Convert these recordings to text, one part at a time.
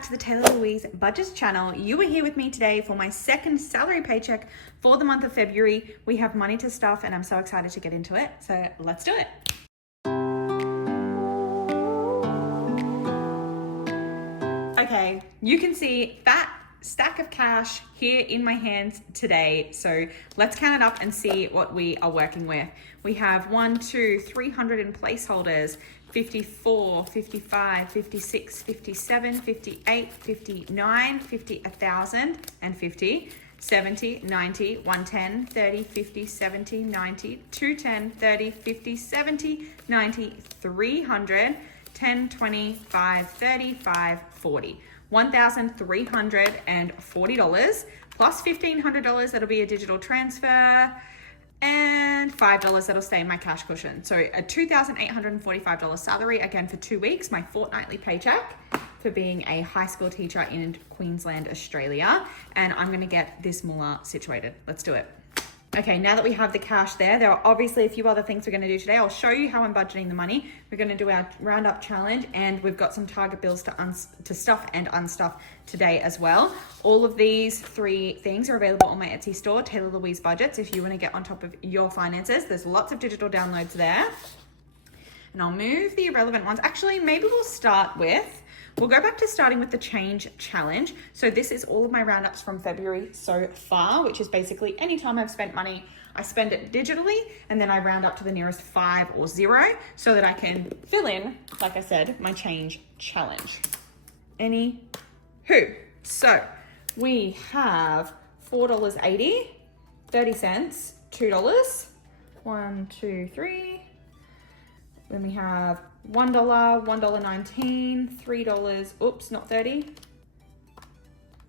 back to the Taylah Louise Budgets channel. You are here with me today for my second salary paycheck for the month of February. We have money to stuff and I'm so excited to get into it. So let's do it. Okay, you can see that stack of cash here in my hands today. So let's count it up and see what we are working with. We have 300 in placeholders, 54, 55, 56, 57, 58, 59, 50, 1,000 and 50, 70, 90, 110, 30, 50, 70, 90, 210, 30, 50, 70, 90, 300, 10, 20, 5, 35, 40. $1,340 plus $1,500 that'll be a digital transfer, and $5 that'll stay in my cash cushion. So a $2,845 salary, again for 2 weeks, my fortnightly paycheck for being a high school teacher in Queensland, Australia. And I'm gonna get this moolah situated. Let's do it. Okay, now that we have the cash there are obviously a few other things we're gonna do today. I'll show you how I'm budgeting the money. We're gonna do our roundup challenge, and we've got some target bills to stuff and unstuff today as well. All of these 3 things are available on my Etsy store, Taylah Louise Budgets, if you wanna get on top of your finances. There's lots of digital downloads there. And I'll move the irrelevant ones. Actually, maybe we'll go back to starting with the change challenge. So this is all of my roundups from February so far, which is basically anytime I've spent money, I spend it digitally, and then I round up to the nearest 5 or 0 so that I can fill in, like I said, my change challenge. Anywho, so we have $4.80, 30 cents, $2, 1, 2, 3. Then we have $1, $1.19, $3, oops, not 30,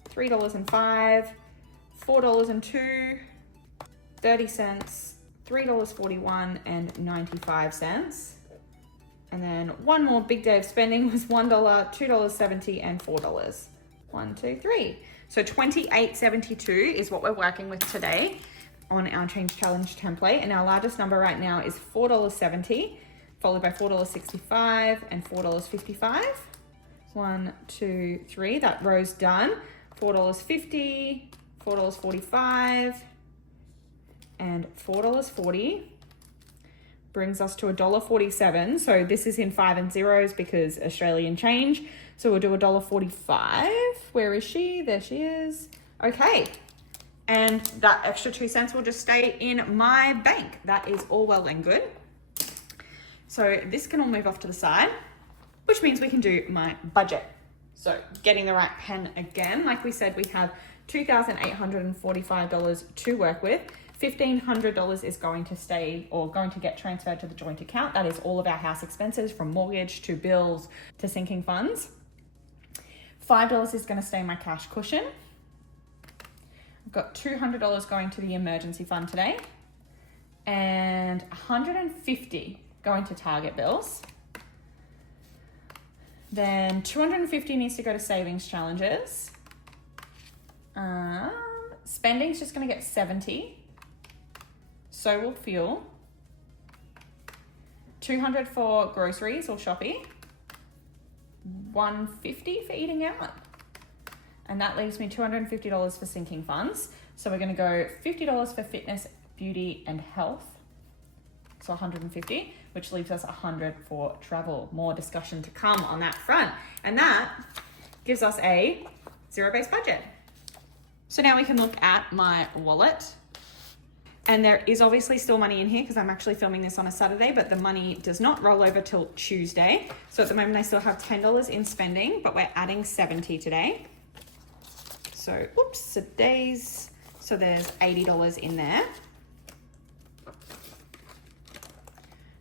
$3.05, $4.02, 30 cents, $3.41 and 95 cents. And then one more big day of spending was $1, $2.70 and $4. 1, 2, 3. So $28.72 is what we're working with today on our change challenge template. And our largest number right now is $4.70. followed by $4.65 and $4.55. 1, 2, 3, that row's done. $4.50, $4.45, and $4.40 brings us to $1.47. So this is in 5 and zeros because Australian change. So we'll do $1.45. Where is she? There she is. Okay. And that extra 2 cents will just stay in my bank. That is all well and good. So this can all move off to the side, which means we can do my budget. So getting the right pen again, like we said, we have $2,845 to work with. $1,500 is going to stay or going to get transferred to the joint account. That is all of our house expenses, from mortgage to bills to sinking funds. $5 is going to stay in my cash cushion. I've got $200 going to the emergency fund today, and $150 going to target bills. Then $250 needs to go to savings challenges. Spending's just gonna get $70. So will fuel. $200 for groceries or shopping. $150 for eating out. And that leaves me $250 for sinking funds. So we're gonna go $50 for fitness, beauty, and health. So $150, which leaves us $100 for travel. More discussion to come on that front. And that gives us a zero-based budget. So now we can look at my wallet. And there is obviously still money in here because I'm actually filming this on a Saturday, but the money does not roll over till Tuesday. So at the moment I still have $10 in spending, but we're adding 70 today. So, oops, today's, so there's $80 in there.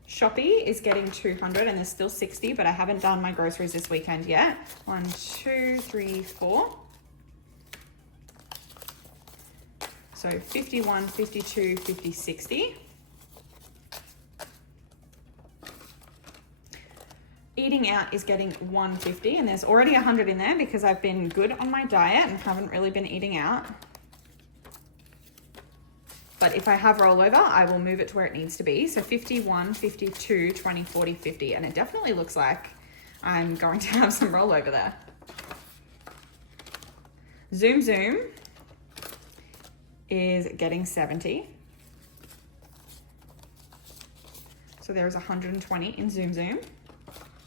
Shopee is getting $200 and there's still $60, but I haven't done my groceries this weekend yet. 1, 2, 3, 4. So 51, 52, 50, 60. Eating out is getting $150, and there's already $100 in there because I've been good on my diet and haven't really been eating out. But if I have rollover, I will move it to where it needs to be. So 51, 52, 20, 40, 50. And it definitely looks like I'm going to have some rollover there. Zoom Zoom is getting 70. So there is 120 in Zoom Zoom.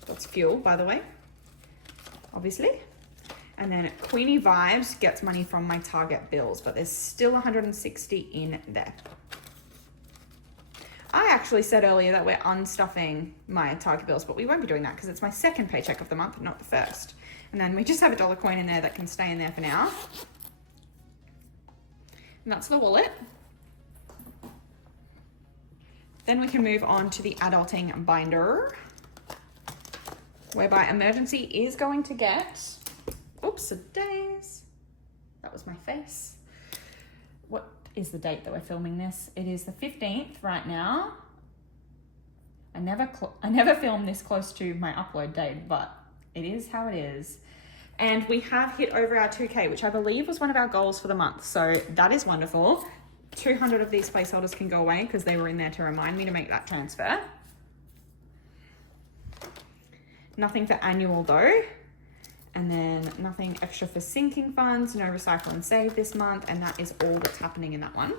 That's fuel, by the way, obviously. And then Queenie Vibes gets money from my Target bills, but there's still 160 in there. I actually said earlier that we're unstuffing my Target bills, but we won't be doing that because it's my second paycheck of the month, not the first. And then we just have a dollar coin in there that can stay in there for now. And that's the wallet. Then we can move on to the adulting binder, whereby emergency is going to get, oops, a days. That was my face. What is the date that we're filming this? It is the 15th right now. I never film this close to my upload date, but it is how it is. And we have hit over our 2K, which I believe was one of our goals for the month. So that is wonderful. 200 of these placeholders can go away because they were in there to remind me to make that transfer. Nothing for annual though. And then nothing extra for sinking funds, no recycle and save this month. And that is all that's happening in that one.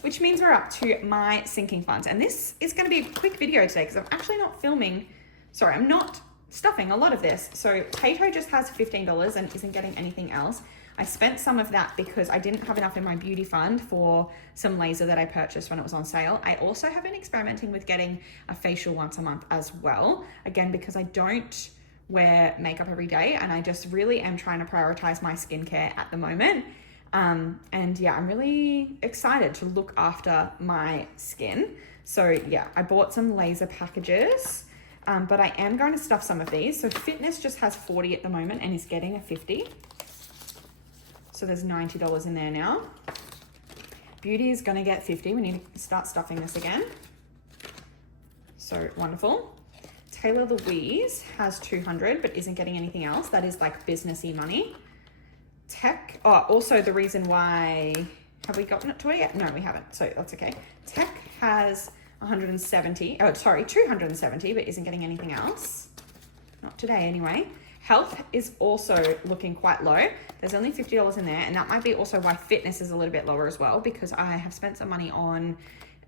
Which means we're up to my sinking funds. And this is going to be a quick video today because I'm actually not filming. Sorry, I'm not stuffing a lot of this. So Tato just has $15 and isn't getting anything else. I spent some of that because I didn't have enough in my beauty fund for some laser that I purchased when it was on sale. I also have been experimenting with getting a facial once a month as well. Again, because I don't wear makeup every day and I just really am trying to prioritize my skincare at the moment. And yeah, I'm really excited to look after my skin. So yeah, I bought some laser packages, but I am going to stuff some of these. So fitness just has 40 at the moment and is getting a 50. So there's $90 in there now. Beauty is going to get 50. We need to start stuffing this again. So wonderful. Taylah Louise has 200 but isn't getting anything else. That is like businessy money. Tech, oh, also the reason why, have we gotten it to it yet? No, we haven't, so that's okay. Tech has 270 but isn't getting anything else. Not today anyway. Health is also looking quite low. There's only $50 in there, and that might be also why fitness is a little bit lower as well, because I have spent some money on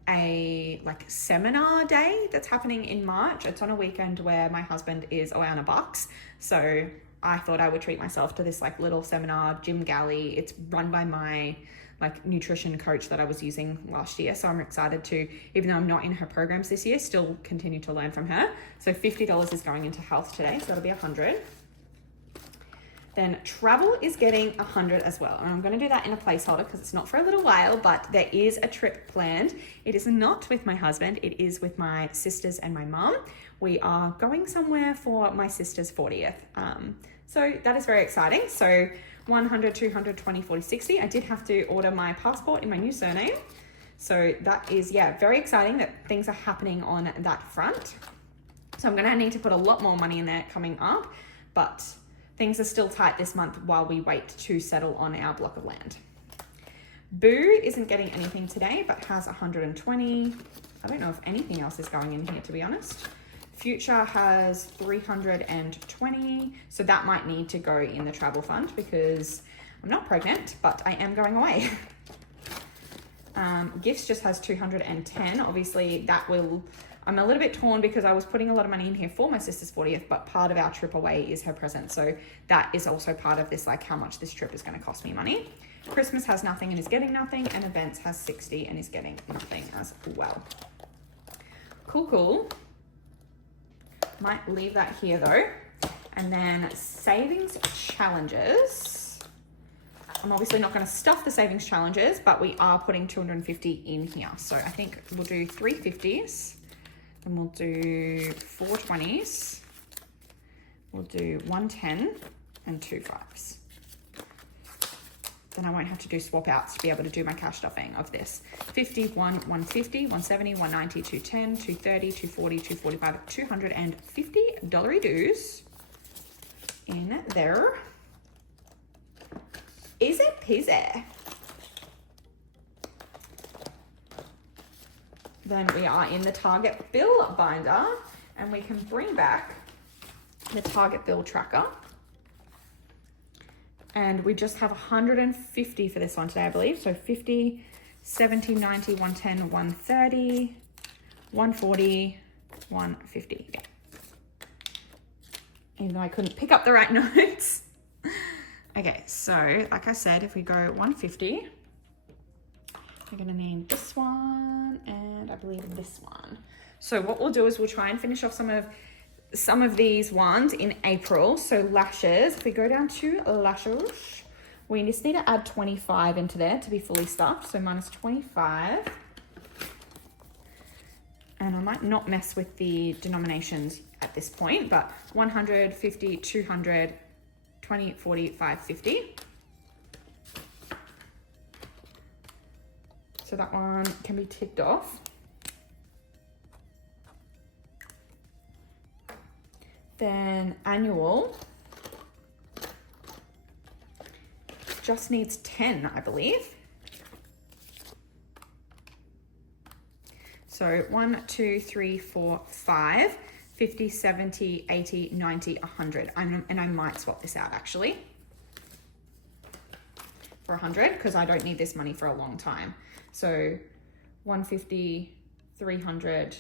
a seminar day that's happening in March. It's on a weekend where my husband is away on a bucks. So I thought I would treat myself to this little seminar, gym galley. It's run by my nutrition coach that I was using last year. So I'm excited to, even though I'm not in her programs this year, still continue to learn from her. So $50 is going into health today. So that'll be 100. Then travel is getting 100 as well. And I'm going to do that in a placeholder because it's not for a little while, but there is a trip planned. It is not with my husband. It is with my sisters and my mom. We are going somewhere for my sister's 40th. So that is very exciting. So 100, 200, 20, 40, 60. I did have to order my passport in my new surname. So that is, yeah, very exciting that things are happening on that front. So I'm going to need to put a lot more money in there coming up, but things are still tight this month while we wait to settle on our block of land. Boo isn't getting anything today, but has 120. I don't know if anything else is going in here, to be honest. Future has 320. So that might need to go in the travel fund because I'm not pregnant, but I am going away. Gifts just has 210. Obviously that will, I'm a little bit torn because I was putting a lot of money in here for my sister's 40th, but part of our trip away is her present. So that is also part of this, how much this trip is going to cost me money. Christmas has nothing and is getting nothing, and events has 60 and is getting nothing as well. Cool. Might leave that here though. And then savings challenges. I'm obviously not going to stuff the savings challenges, but we are putting 250 in here. So I think we'll do 350s. And we'll do 420s, we'll do 110 and 2 5s. Then I won't have to do swap outs to be able to do my cash stuffing of this. 50, 150, 170, 190, 210, 230, 240, 245, $250 dues in there. Easy peasy. Then we are in the Target bill binder, and we can bring back the Target bill tracker. And we just have 150 for this one today, I believe. So 50, 70, 90, 110, 130, 140, 150. Yeah. Even though I couldn't pick up the right notes. Okay, so like I said, if we go 150, we're gonna need this one and I believe this one. So what we'll do is we'll try and finish off some of these ones in April. So lashes, if we go down to lashes, we just need to add 25 into there to be fully stuffed. So minus 25. And I might not mess with the denominations at this point, but 100, 50, 200, 20, 40, 5, 50. So that one can be ticked off. Then annual just needs 10, I believe. So 1, 2, 3, 4, 5, 50, 70, 80, 90, 100. And I might swap this out actually for 100 because I don't need this money for a long time. So 150, 300.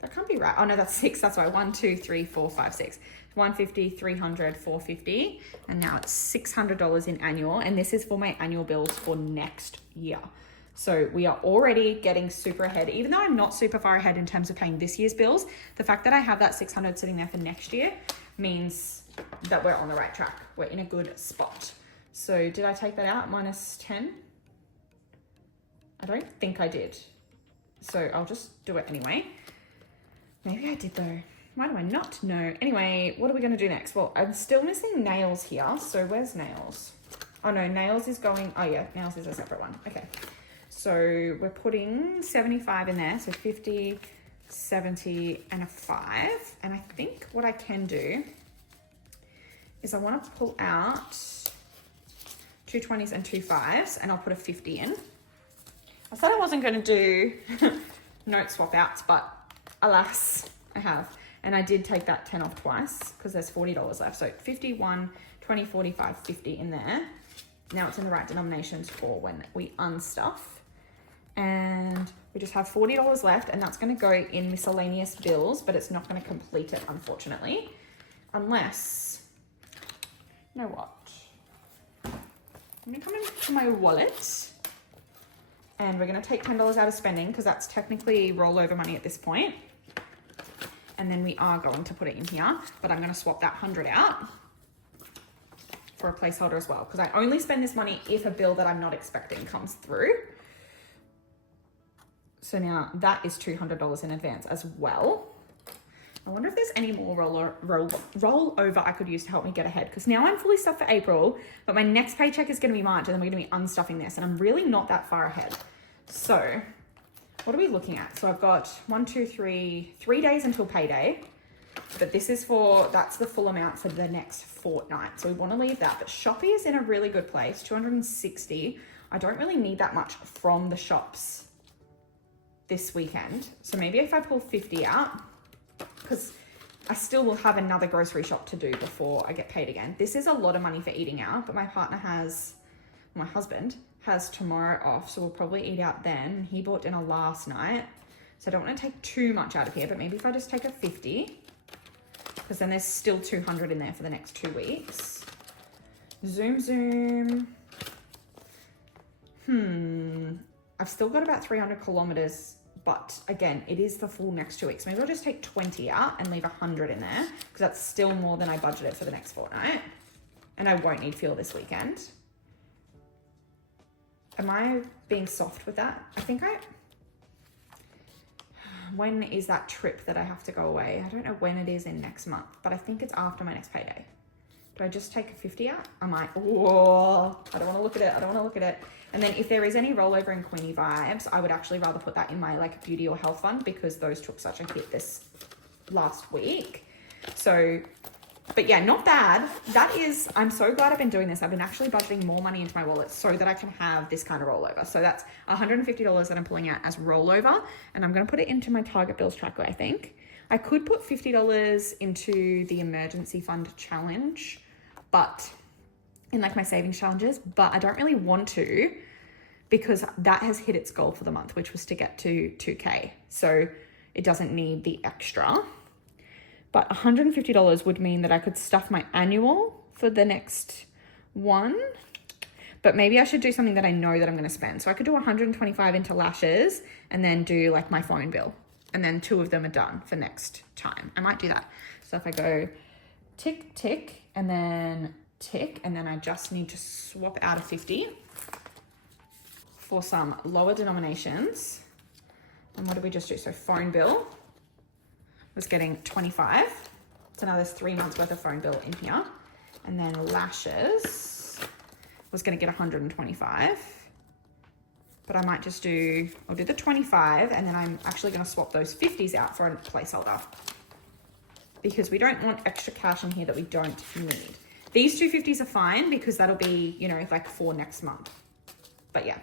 That can't be right. Oh no, that's 6. That's why 1, 2, 3, 4, 5, 6. 150, 300, 450. And now it's $600 in annual. And this is for my annual bills for next year. So we are already getting super ahead. Even though I'm not super far ahead in terms of paying this year's bills, the fact that I have that 600 sitting there for next year means that we're on the right track. We're in a good spot. So did I take that out? Minus 10? I don't think I did. So I'll just do it anyway. Maybe I did though. Why do I not know? Anyway, what are we going to do next? Well, I'm still missing nails here. So where's nails? Oh no, nails is going, oh yeah, nails is a separate one. Okay. So we're putting 75 in there. So 50, 70 and a 5. And I think what I can do is I want to pull out 2 20s and 2 5s and I'll put a 50 in. I said I wasn't going to do note swap outs, but alas, I have. And I did take that 10 off twice because there's $40 left. So 51, 20, 45, 50 in there. Now it's in the right denominations for when we unstuff. And we just have $40 left and that's going to go in miscellaneous bills, but it's not going to complete it, unfortunately. Unless, you know what? I'm going to come into my wallet and we're going to take $10 out of spending because that's technically rollover money at this point. And then we are going to put it in here, but I'm going to swap that 100 out for a placeholder as well because I only spend this money if a bill that I'm not expecting comes through. So now that is $200 in advance as well. I wonder if there's any more rollover I could use to help me get ahead because now I'm fully stuffed for April, but my next paycheck is going to be March and then we're going to be unstuffing this and I'm really not that far ahead. So what are we looking at? So I've got 3 days until payday, but this is that's the full amount for the next fortnight. So we want to leave that, but Shopee is in a really good place, 260. I don't really need that much from the shops this weekend. So maybe if I pull 50 out, because I still will have another grocery shop to do before I get paid again. This is a lot of money for eating out, but my husband has tomorrow off, so we'll probably eat out then. He bought dinner last night, so I don't want to take too much out of here, but maybe if I just take a 50, because then there's still 200 in there for the next 2 weeks. Zoom. I've still got about 300 kilometers, but again, it is the full next 2 weeks. Maybe I'll just take 20 out and leave 100 in there because that's still more than I budgeted for the next fortnight. And I won't need fuel this weekend. Am I being soft with that? I think when is that trip that I have to go away? I don't know when it is in next month, but I think it's after my next payday. Do I just take a 50 out? I might. Whoa, I don't want to look at it. And then if there is any rollover in Queenie vibes, I would actually rather put that in my like beauty or health fund because those took such a hit this last week. So, but yeah, not bad. I'm so glad I've been doing this. I've been actually budgeting more money into my wallet so that I can have this kind of rollover. So that's $150 that I'm pulling out as rollover. And I'm going to put it into my Target Bills tracker, I think. I could put $50 into the emergency fund challenge, but in like my savings challenges, but I don't really want to because that has hit its goal for the month, which was to get to 2K. So it doesn't need the extra. But $150 would mean that I could stuff my annual for the next one. But maybe I should do something that I know that I'm going to spend. So I could do 125 into lashes and then do like my phone bill. And then 2 of them are done for next time. I might do that. So if I go tick, tick, and then tick, and then I just need to swap out a 50 for some lower denominations. And what did we just do? So phone bill was getting 25. So now there's 3 months worth of phone bill in here. And then lashes was gonna get 125. But I might just I'll do the 25, and then I'm actually gonna swap those 50s out for a placeholder because we don't want extra cash in here that we don't need. These 250s are fine because that'll be, you know, like for next month. But yeah.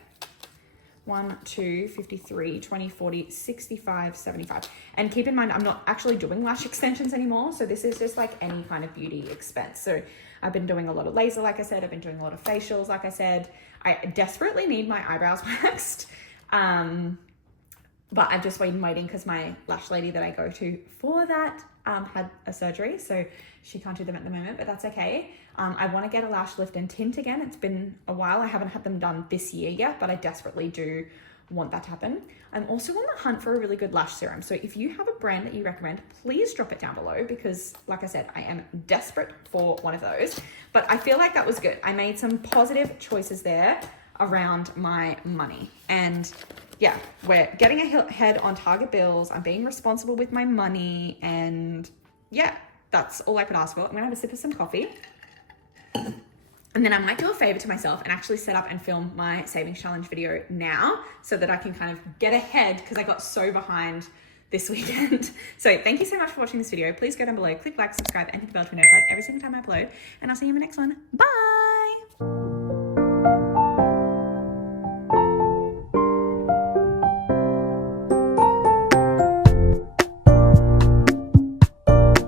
1, 2, 53, 20, 40, 65, 75. And keep in mind, I'm not actually doing lash extensions anymore. So this is just like any kind of beauty expense. So I've been doing a lot of laser, like I said. I've been doing a lot of facials, like I said. I desperately need my eyebrows waxed. But I've just been waiting because my lash lady that I go to for that had a surgery. So she can't do them at the moment, but that's okay. I want to get a lash lift and tint again. It's been a while. I haven't had them done this year yet, but I desperately do want that to happen. I'm also on the hunt for a really good lash serum. So if you have a brand that you recommend, please drop it down below because like I said, I am desperate for one of those. But I feel like that was good. I made some positive choices there around my money. And yeah, we're getting ahead on target bills. I'm being responsible with my money. And yeah, that's all I could ask for. I'm gonna have a sip of some coffee. And then I might do a favor to myself and actually set up and film my savings challenge video now so that I can kind of get ahead because I got so behind this weekend. So thank you so much for watching this video. Please go down below, click like, subscribe, and hit the bell to be notified every single time I upload. And I'll see you in the next one. Bye.